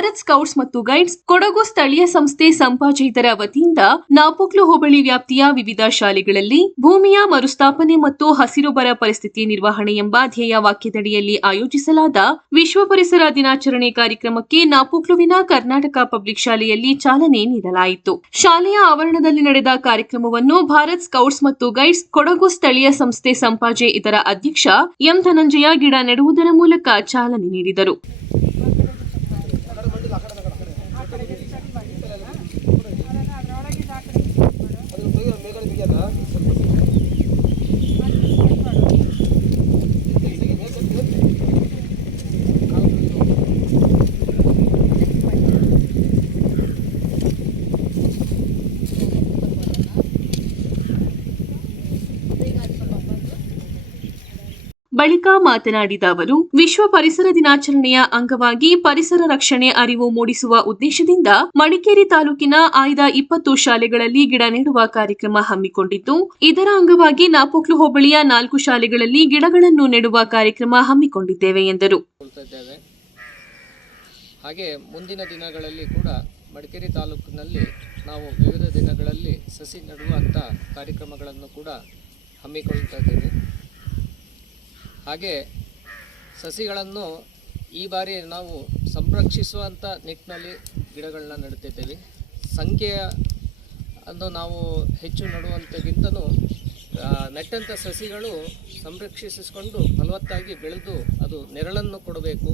Bharat scouts ಮತ್ತು guides Kodagu ಸ್ಥಳೀಯ ಸಂಸ್ಥೆ ಸಂಪಾಜಿ ಇದರ ವತಿಯಿಂದ ನಾಪೋಕ್ಲು ಹೋಬಳಿ ವ್ಯಾಪ್ತಿಯ ವಿವಿಧ ಶಾಲೆಗಳಲ್ಲಿ ಭೂಮಿಯ ಮರುಸ್ಥಾಪನೆ ಮತ್ತು ಹಸಿರು ಬರ ಪರಿಸ್ಥಿತಿ ನಿರ್ವಹಣೆ ಎಂಬ ಧ್ಯೇಯ ವಾಕ್ಯದಡಿಯಲ್ಲಿ ಆಯೋಜಿಸಲಾದ ವಿಶ್ವ ಪರಿಸರ ದಿನಾಚರಣೆ ಕಾರ್ಯಕ್ರಮಕ್ಕೆ ನಾಪೋಕ್ಲುವಿನ ಕರ್ನಾಟಕ ಪಬ್ಲಿಕ್ ಶಾಲೆಯಲ್ಲಿ ಚಾಲನೆ ನೀಡಲಾಯಿತು. ಶಾಲೆಯ ಆವರಣದಲ್ಲಿ ನಡೆದ ಕಾರ್ಯಕ್ರಮವನ್ನು ಭಾರತ್ ಸ್ಕೌಟ್ಸ್ ಮತ್ತು ಗೈಡ್ಸ್ ಕೊಡಗು ಸ್ಥಳೀಯ ಸಂಸ್ಥೆ ಸಂಪಾಜೆ ಇದರ ಅಧ್ಯಕ್ಷ ಎಂ ಧನಂಜಯ ಗಿಡ ನೆಡುವುದರ ಮೂಲಕ ಚಾಲನೆ ನೀಡಿದರು. ఓకేనా ಬಳಿಕ ಮಾತನಾಡಿದ ಅವರು, ವಿಶ್ವ ಪರಿಸರ ದಿನಾಚರಣೆಯ ಅಂಗವಾಗಿ ಪರಿಸರ ರಕ್ಷಣೆ ಅರಿವು ಮೂಡಿಸುವ ಉದ್ದೇಶದಿಂದ ಮಡಿಕೇರಿ ತಾಲೂಕಿನ ಆಯ್ದ ಇಪ್ಪತ್ತು ಶಾಲೆಗಳಲ್ಲಿ ಗಿಡ ನೆಡುವ ಕಾರ್ಯಕ್ರಮ ಹಮ್ಮಿಕೊಂಡಿದ್ದು, ಇದರ ಅಂಗವಾಗಿ ನಾಪೋಕ್ಲು ಹೋಬಳಿಯ ನಾಲ್ಕು ಶಾಲೆಗಳಲ್ಲಿ ಗಿಡಗಳನ್ನು ನೆಡುವ ಕಾರ್ಯಕ್ರಮ ಹಮ್ಮಿಕೊಂಡಿದ್ದೇವೆ ಎಂದರು. ಹಾಗೆ ಮುಂದಿನ ದಿನಗಳಲ್ಲಿ ಕೂಡ ಮಡಿಕೇರಿ ತಾಲೂಕಿನಲ್ಲಿ ನಾವು ವಿವಿಧ ದಿನಗಳಲ್ಲಿ ಸಸಿ ನೆಡುವಂಥ ಕಾರ್ಯಕ್ರಮಗಳನ್ನು ಕೂಡ ಹಮ್ಮಿಕೊಳ್ತಾ ಹಾಗೆ ಸಸಿಗಳನ್ನು ಈ ಬಾರಿ ನಾವು ಸಂರಕ್ಷಿಸುವಂಥ ನಿಟ್ಟಿನಲ್ಲಿ ಗಿಡಗಳನ್ನ ನೆಡುತ್ತಿದ್ದೇವೆ. ಸಂಖ್ಯೆಯ ಅನ್ನು ನಾವು ಹೆಚ್ಚು ನಡುವಂಥಕ್ಕಿಂತನೂ ನೆಟ್ಟಂಥ ಸಸಿಗಳು ಸಂರಕ್ಷಿಸಿಕೊಂಡು ಫಲವತ್ತಾಗಿ ಬೆಳೆದು ಅದು ನೆರಳನ್ನು ಕೊಡಬೇಕು.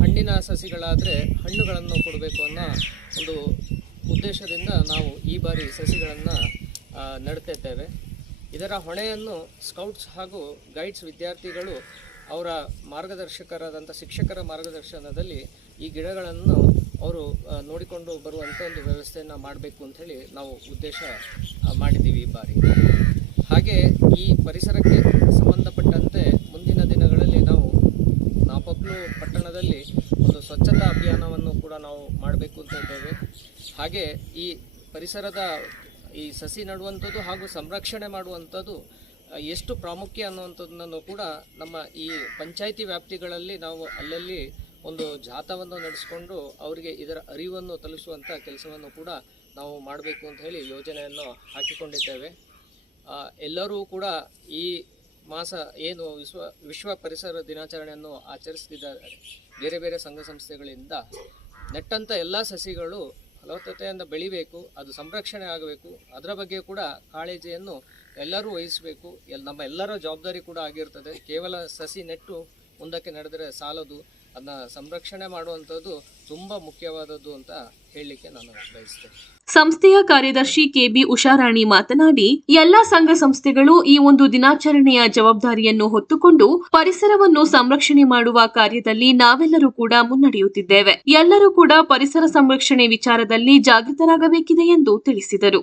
ಹಣ್ಣಿನ ಸಸಿಗಳಾದರೆ ಹಣ್ಣುಗಳನ್ನು ಕೊಡಬೇಕು ಅನ್ನೋ ಒಂದು ಉದ್ದೇಶದಿಂದ ನಾವು ಈ ಬಾರಿ ಸಸಿಗಳನ್ನು ನೆಡ್ತಿದ್ದೇವೆ ಇದರ ಹೊಣೆಯನ್ನು ಸ್ಕೌಟ್ಸ್ ಹಾಗೂ ಗೈಡ್ಸ್ ವಿದ್ಯಾರ್ಥಿಗಳು ಅವರ ಮಾರ್ಗದರ್ಶಕರಾದಂಥ ಶಿಕ್ಷಕರ ಮಾರ್ಗದರ್ಶನದಲ್ಲಿ ಈ ಗಿಡಗಳನ್ನು ಅವರು ನೋಡಿಕೊಂಡು ಬರುವಂಥ ಒಂದು ವ್ಯವಸ್ಥೆಯನ್ನು ಮಾಡಬೇಕು ಅಂಥೇಳಿ ನಾವು ಉದ್ದೇಶ ಮಾಡಿದ್ದೀವಿ ಈ ಬಾರಿ. ಹಾಗೆ ಈ ಪರಿಸರಕ್ಕೆ ಸಂಬಂಧಪಟ್ಟಂತೆ ಮುಂದಿನ ದಿನಗಳಲ್ಲಿ ನಾವು ನಾಪಕ್ಲು ಪಟ್ಟಣದಲ್ಲಿ ಒಂದು ಸ್ವಚ್ಛತಾ ಅಭಿಯಾನವನ್ನು ಕೂಡ ನಾವು ಮಾಡಬೇಕು ಅಂತ ಇದ್ದೇವೆ. ಹಾಗೆ ಈ ಪರಿಸರದ ಈ ಸಸಿ ನೆಡುವಂಥದ್ದು ಹಾಗೂ ಸಂರಕ್ಷಣೆ ಮಾಡುವಂಥದ್ದು ಎಷ್ಟು ಪ್ರಾಮುಖ್ಯ ಅನ್ನುವಂಥದ್ದನ್ನು ಕೂಡ ನಮ್ಮ ಈ ಪಂಚಾಯಿತಿ ವ್ಯಾಪ್ತಿಗಳಲ್ಲಿ ನಾವು ಅಲ್ಲಲ್ಲಿ ಒಂದು ಜಾಥವನ್ನು ನಡೆಸಿಕೊಂಡು ಅವರಿಗೆ ಇದರ ಅರಿವನ್ನು ತಲುಪಿಸುವಂಥ ಕೆಲಸವನ್ನು ಕೂಡ ನಾವು ಮಾಡಬೇಕು ಅಂತ ಹೇಳಿ ಯೋಜನೆಯನ್ನು ಹಾಕಿಕೊಂಡಿದ್ದೇವೆ. ಎಲ್ಲರೂ ಕೂಡ ಈ ಮಾಸ ಏನು ವಿಶ್ವ ವಿಶ್ವ ಪರಿಸರ ದಿನಾಚರಣೆಯನ್ನು ಆಚರಿಸ್ತಿದ್ದಾರೆ. ಬೇರೆ ಬೇರೆ ಸಂಘ ಸಂಸ್ಥೆಗಳಿಂದ. ನೆಟ್ಟಂಥ ಎಲ್ಲ ಸಸಿಗಳು ಫಲವತ್ತತೆಯಿಂದ ಬೆಳಿಬೇಕು, ಅದು ಸಂರಕ್ಷಣೆ ಆಗಬೇಕು, ಅದರ ಬಗ್ಗೆ ಕೂಡ ಕಾಳಜಿಯನ್ನು ಎಲ್ಲರೂ ವಹಿಸಬೇಕು. ಎಲ್, ನಮ್ಮ ಎಲ್ಲರ ಜವಾಬ್ದಾರಿ ಕೂಡ ಆಗಿರ್ತದೆ. ಕೇವಲ ಸಸಿ ನೆಟ್ಟು ಮುಂದಕ್ಕೆ ನಡೆದರೆ ಸಾಲದು. ಅದನ್ನ ಸಂರಕ್ಷಣೆ ಮಾಡುವಂಥದ್ದು ತುಂಬ ಮುಖ್ಯವಾದದ್ದು ಅಂತ ಹೇಳಲಿಕ್ಕೆ ನಾನು ಬಯಸ್ತೇನೆ. ಸಂಸ್ಥೆಯ ಕಾರ್ಯದರ್ಶಿ ಕೆಬಿ ಉಷಾರಾಣಿ ಮಾತನಾಡಿ ಎಲ್ಲಾ ಸಂಘ ಸಂಸ್ಥೆಗಳು ಈ ಒಂದು ದಿನಾಚರಣೆಯ ಜವಾಬ್ದಾರಿಯನ್ನು ಹೊತ್ತುಕೊಂಡು ಪರಿಸರವನ್ನು ಸಂರಕ್ಷಣೆ ಮಾಡುವ ಕಾರ್ಯದಲ್ಲಿ ನಾವೆಲ್ಲರೂ ಕೂಡ ಮುನ್ನಡೆಯುತ್ತಿದ್ದೇವೆ. ಎಲ್ಲರೂ ಕೂಡ ಪರಿಸರ ಸಂರಕ್ಷಣೆ ವಿಚಾರದಲ್ಲಿ ಜಾಗೃತರಾಗಬೇಕಿದೆ ಎಂದು ತಿಳಿಸಿದರು.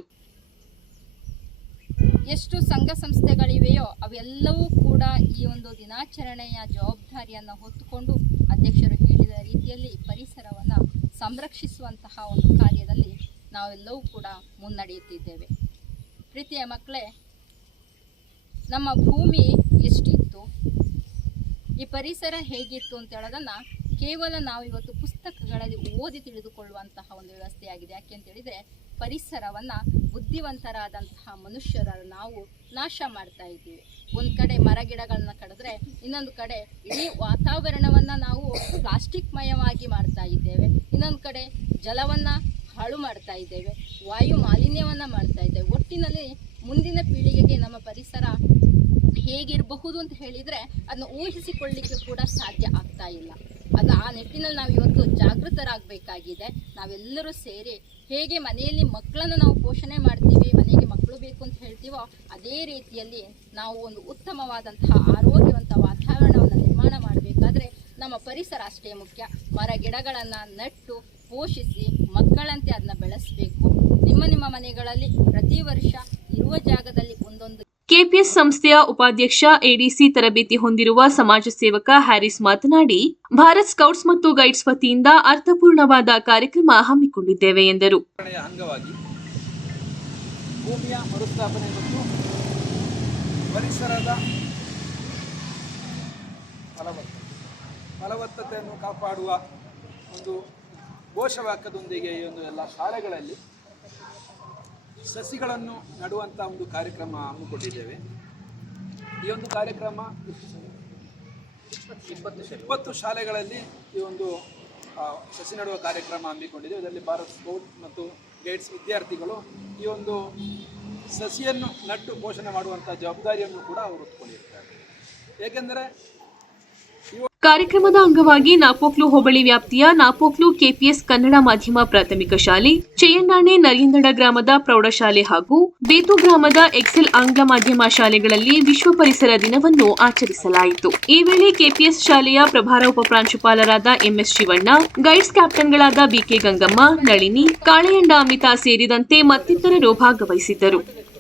ಎಷ್ಟು ಸಂಘ ಸಂಸ್ಥೆಗಳಿವೆಯೋ ಅವೆಲ್ಲವೂ ಕೂಡ ಈ ಒಂದು ದಿನಾಚರಣೆಯ ಜವಾಬ್ದಾರಿಯನ್ನು ಹೊತ್ತುಕೊಂಡು ಅಧ್ಯಕ್ಷರು ಹೇಳಿದ ರೀತಿಯಲ್ಲಿ ಪರಿಸರವನ್ನು ಸಂರಕ್ಷಿಸುವಂತಹ ಒಂದು ಕಾರ್ಯದಲ್ಲಿ ನಾವೆಲ್ಲವೂ ಕೂಡ ಮುನ್ನಡೆಯುತ್ತಿದ್ದೇವೆ. ಪ್ರೀತಿಯ ಮಕ್ಕಳೇ, ನಮ್ಮ ಭೂಮಿ ಎಷ್ಟಿತ್ತು? ಈ ಪರಿಸರ ಹೇಗಿತ್ತು ಅಂತ ಹೇಳೋದನ್ನು ಕೇವಲ ನಾವು ಇವತ್ತು ಪುಸ್ತಕಗಳಲ್ಲಿ ಓದಿ ತಿಳಿದುಕೊಳ್ಳುವಂತಹ ಒಂದು ವ್ಯವಸ್ಥೆಯಾಗಿದೆ. ಯಾಕೆ ಅಂತ ಹೇಳಿದರೆ ಪರಿಸರವನ್ನು ಬುದ್ಧಿವಂತರಾದಂತಹ ಮನುಷ್ಯರ ನಾವು ನಾಶ ಮಾಡ್ತಾ ಇದ್ದೀವಿ. ಒಂದು ಕಡೆ ಮರ ಗಿಡಗಳನ್ನ ಕಡಿದ್ರೆ ಇನ್ನೊಂದು ಕಡೆ ಇಡೀ ವಾತಾವರಣವನ್ನು ನಾವು ಪ್ಲಾಸ್ಟಿಕ್ ಮಯವಾಗಿ ಮಾಡ್ತಾ ಇದ್ದೇವೆ. ಇನ್ನೊಂದು ಕಡೆ ಜಲವನ್ನು ಹಾಳು ಮಾಡ್ತಾ ಇದ್ದೇವೆ. ವಾಯು ಮಾಲಿನ್ಯವನ್ನು ಮಾಡ್ತಾ ಇದ್ದೇವೆ. ಒಟ್ಟಿನಲ್ಲಿ ಮುಂದಿನ ಪೀಳಿಗೆಗೆ ನಮ್ಮ ಪರಿಸರ ಹೇಗಿರಬಹುದು ಅಂತ ಹೇಳಿದರೆ ಅದನ್ನ ಊಹಿಸಿಕೊಳ್ಳಿಕ್ಕೆ ಕೂಡ ಸಾಧ್ಯ ಆಗ್ತಾ ಇಲ್ಲ. ಅದು ಆ ನಿಟ್ಟಿನಲ್ಲಿ ನಾವು ಇವತ್ತು ಜಾಗೃತರಾಗಬೇಕಾಗಿದೆ. ನಾವೆಲ್ಲರೂ ಸೇರಿ ಹೇಗೆ ಮನೆಯಲ್ಲಿ ಮಕ್ಕಳನ್ನು ನಾವು ಪೋಷಣೆ ಮಾಡ್ತೀವಿ, ಮನೆಗೆ ಮಕ್ಕಳು ಬೇಕು ಅಂತ ಹೇಳ್ತೀವೋ ಅದೇ ರೀತಿಯಲ್ಲಿ ನಾವು ಒಂದು ಉತ್ತಮವಾದಂತಹ ಆರೋಗ್ಯವಂತ ವಾತಾವರಣವನ್ನು ನಿರ್ಮಾಣ ಮಾಡಬೇಕಾದ್ರೆ ನಮ್ಮ ಪರಿಸರ ಅಷ್ಟೇ ಮುಖ್ಯ. ಮರ ಗಿಡಗಳನ್ನು ನೆಟ್ಟು ಪೋಷಿಸಿ ಮಕ್ಕಳಂತೆ ಅದನ್ನ ಬೆಳೆಸಬೇಕು. ನಿಮ್ಮ ನಿಮ್ಮ ಮನೆಗಳಲ್ಲಿ ಪ್ರತಿ ವರ್ಷ ಇರುವ ಜಾಗದಲ್ಲಿ ಒಂದೊಂದು ಕೆಪಿಎಸ್ ಸಂಸ್ಥೆಯ ಉಪಾಧ್ಯಕ್ಷ ಎಡಿಸಿ ತರಬೇತಿ ಹೊಂದಿರುವ ಸಮಾಜ ಸೇವಕ ಹ್ಯಾರಿಸ್ ಮಾತನಾಡಿ, ಭಾರತ್ ಸ್ಕೌಟ್ಸ್ ಮತ್ತು ಗೈಡ್ಸ್ ವತಿಯಿಂದ ಅರ್ಥಪೂರ್ಣವಾದ ಕಾರ್ಯಕ್ರಮ ಹಮ್ಮಿಕೊಂಡಿದ್ದೇವೆ ಎಂದರು. ಭೂಮಿಯ ಮರುಸ್ಥಾಪನೆ ಮತ್ತು ಪರಿಸರದ ಫಲವತ್ತತೆ, ಫಲವತ್ತತೆಯನ್ನು ಕಾಪಾಡುವ ಒಂದು ಘೋಷವಾಕ್ಯದೊಂದಿಗೆ ಈ ಒಂದು ಎಲ್ಲ ಶಾಲೆಗಳಲ್ಲಿ ಸಸಿಗಳನ್ನು ನಡುವಂಥ ಒಂದು ಕಾರ್ಯಕ್ರಮ ಹಮ್ಮಿಕೊಂಡಿದ್ದೇವೆ ಈ ಒಂದು ಕಾರ್ಯಕ್ರಮ ಇಪ್ಪತ್ತು ಇಪ್ಪತ್ತು ಶಾಲೆಗಳಲ್ಲಿ ಈ ಒಂದು ಸಸಿ ನೆಡುವ ಕಾರ್ಯಕ್ರಮ ಹಮ್ಮಿಕೊಂಡಿದ್ದೇವೆ. ಇದರಲ್ಲಿ ಭಾರತ್ ಸ್ಕೌಟ್ ಮತ್ತು ಗೈಡ್ಸ್ ವಿದ್ಯಾರ್ಥಿಗಳು ಈ ಒಂದು ಸಸಿಯನ್ನು ನಟ್ಟು ಪೋಷಣೆ ಮಾಡುವಂಥ ಜವಾಬ್ದಾರಿಯನ್ನು ಕೂಡ ಅವರು ಹೊತ್ಕೊಂಡಿರ್ತಾರೆ ಏಕೆಂದರೆ ಕಾರ್ಯಕ್ರಮದ ಅಂಗವಾಗಿ ನಾಪೋಕ್ಲು ಹೋಬಳಿ ವ್ಯಾಪ್ತಿಯ ನಾಪೋಕ್ಲು ಕೆಪಿಎಸ್ ಕನ್ನಡ ಮಾಧ್ಯಮ ಪ್ರಾಥಮಿಕ ಶಾಲೆ ಚೆಯಣ್ಣಾಣೆ ನರಿಯಂದಡ ಗ್ರಾಮದ ಪ್ರೌಢಶಾಲೆ ಹಾಗೂ ಬೇತು ಗ್ರಾಮದ ಎಕ್ಸೆಲ್ ಆಂಗ್ಲ ಮಾಧ್ಯಮ ಶಾಲೆಗಳಲ್ಲಿ ವಿಶ್ವ ಪರಿಸರ ದಿನವನ್ನು ಆಚರಿಸಲಾಯಿತು. ಈ ವೇಳೆ ಕೆಪಿಎಸ್ ಶಾಲೆಯ ಪ್ರಭಾರ ಉಪಪ್ರಾಂಶುಪಾಲರಾದ ಎಂಎಸ್ ಶಿವಣ್ಣ, ಗೈಡ್ಸ್ ಕ್ಯಾಪ್ಟನ್ಗಳಾದ ಬಿಕೆ ಗಂಗಮ್ಮ, ನಳಿನಿ ಕಾಳೆಯಂಡ ಅಮಿತಾ ಸೇರಿದಂತೆ ಮತ್ತಿತರರು ಭಾಗವಹಿಸಿದ್ದರು.